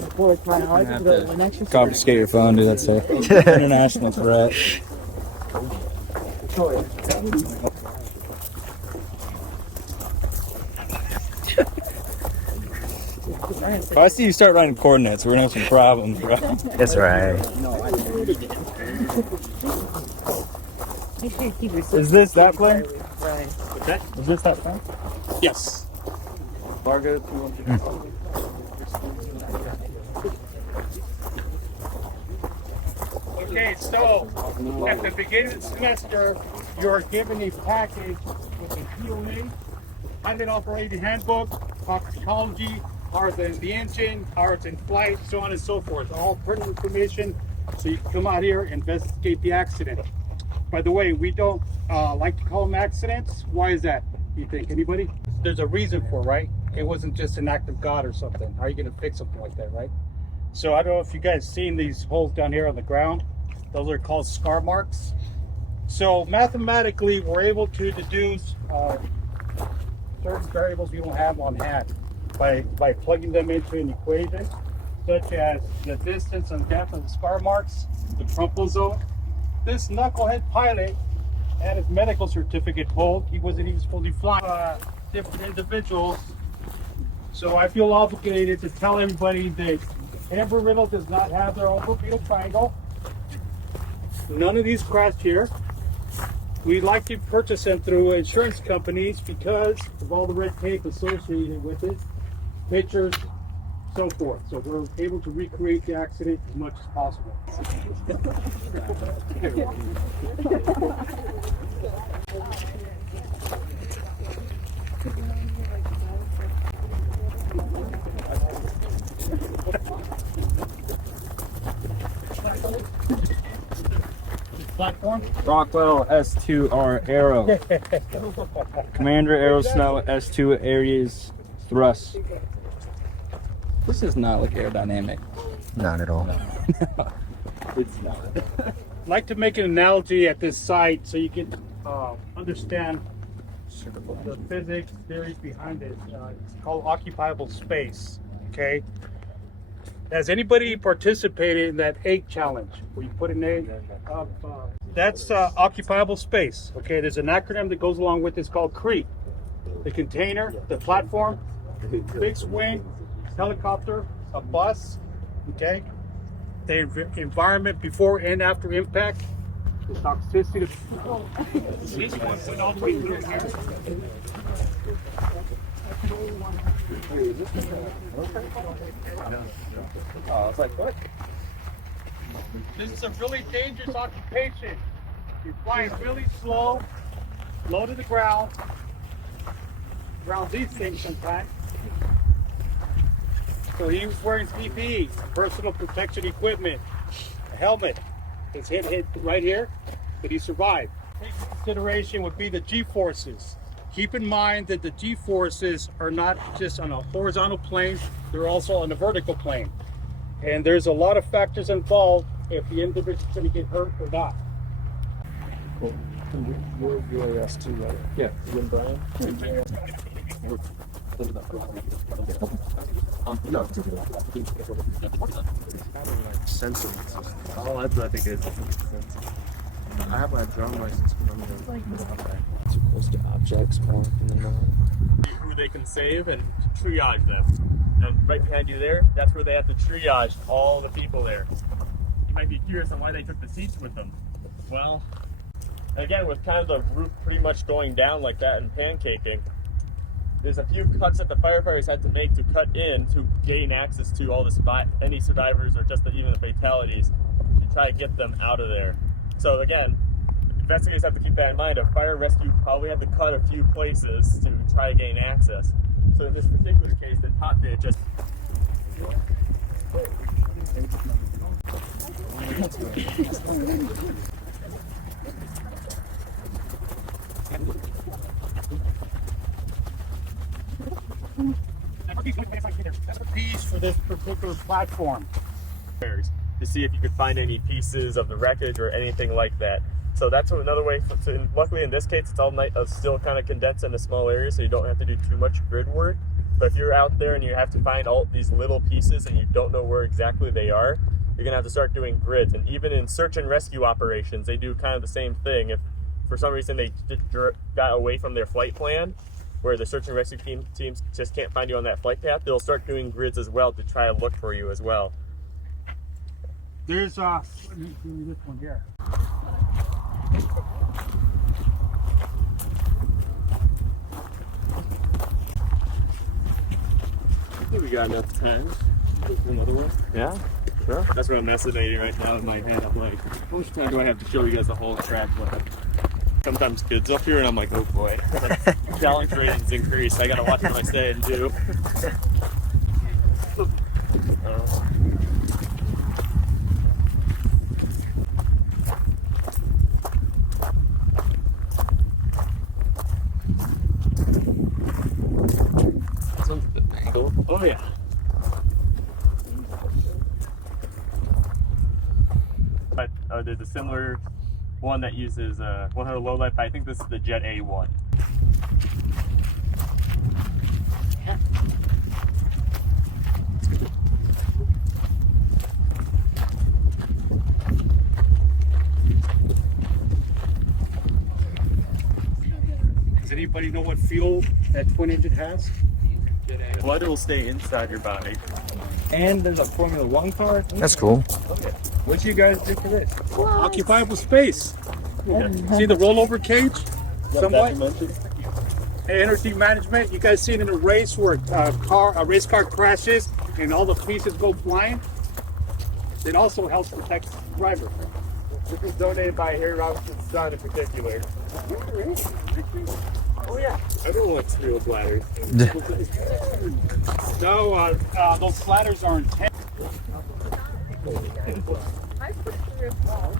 You have to confiscate your phone, dude. That's an international threat. If I see you start writing coordinates, we're gonna have some problems, bro. That's right. Is this that plane? Okay. Is this that plane? Yes. Largo 200. Okay, so at the beginning of the semester, you're given a package with a POA, pilot operating handbook, toxicology, how it's in the engine, how it's in flight, so on and so forth. All pertinent information so you can come out here and investigate the accident. By the way, we don't like to call them accidents. Why is that, you think? Anybody? There's a reason for it, right? It wasn't just an act of God or something. How are you going to fix something like that, right? So I don't know if you guys seen these holes down here on the ground. Those are called scar marks. So mathematically, we're able to deduce certain variables we don't have on hand by plugging them into an equation, such as the distance and depth of the scar marks, the crumple zone. This knucklehead pilot had his medical certificate pulled. He wasn't even supposed to be flying different individuals. So I feel obligated to tell everybody that Embry Riddle does not have their own Bermuda Triangle. None of these crashed here. We like to purchase them through insurance companies because of all the red tape associated with it, pictures, so forth. So we're able to recreate the accident as much as possible. Platform? Rockwell S2R Aero. Commander Aerosnow S2 Aries Thrust. This is not like aerodynamic. Not at all. It's not. I'd like to make an analogy at this site so you can understand the physics theories behind it. It's called occupiable space. Okay. Has anybody participated in that egg challenge where you put an egg up? That's occupiable space. Okay, there's an acronym that goes along with it. It's called CREEP. The container, the platform, fixed wing, helicopter, a bus. Okay, the environment before and after impact, the toxicity. This one went all the way through here. Oh, it's like, what? This is a really dangerous occupation. You're flying really slow, low to the ground. Around these things sometimes. So he was wearing PPE, personal protection equipment, a helmet. His head hit right here, but he survived. Take into consideration would be the G-forces. Keep in mind that the G-forces are not just on a horizontal plane, they're also on a vertical plane. And there's a lot of factors involved if the individual's going to get hurt or not. Cool. You're S2, right? Yeah. You and Brian? No. Sensor. All I think is I have my drone license. Too close to objects more in the mind. Who they can save and triage them. And right behind you there, that's where they have to triage all the people there. You might be curious on why they took the seats with them. Well, again, with kind of the roof pretty much going down like that and pancaking, there's a few cuts that the firefighters had to make to cut in to gain access to all the any survivors or just even the fatalities to try to get them out of there. So again, investigators have to keep that in mind. A fire rescue probably had to cut a few places to try to gain access. So in this particular case, the top bit just... That's a piece for this particular platform. To see if you could find any pieces of the wreckage or anything like that. So that's another way. Luckily in this case, it's all still kind of condensed in a small area, so you don't have to do too much grid work. But if you're out there and you have to find all these little pieces and you don't know where exactly they are, you're gonna have to start doing grids. And even in search and rescue operations, they do kind of the same thing. If for some reason they got away from their flight plan, where the search and rescue teams just can't find you on that flight path, they'll start doing grids as well to try to look for you as well. There's let me do this one here. I think we got enough time. Another one? Yeah, sure. That's what I'm estimating right now in my head. I'm like, how much time do I have to show you guys the whole track? Sometimes kids up here and I'm like, oh boy. Challenge ratings increase. I gotta watch what I say and do. This one's a bit angled. Oh yeah. But there's a similar one that uses 100 low light. I think this is the Jet A1. Does anybody know what fuel that twin engine has? Blood will stay inside your body. And there's a Formula One car. That's cool. What you guys do for this? Occupiable space. See the rollover cage? Somewhat. Energy management. You guys see it in a race where a race car crashes and all the pieces go flying? It also helps protect the driver. This was donated by Harry Robinson's son in particular. Oh yeah. Everyone likes steel bladders. No, those bladders are intense. I put 3 as well.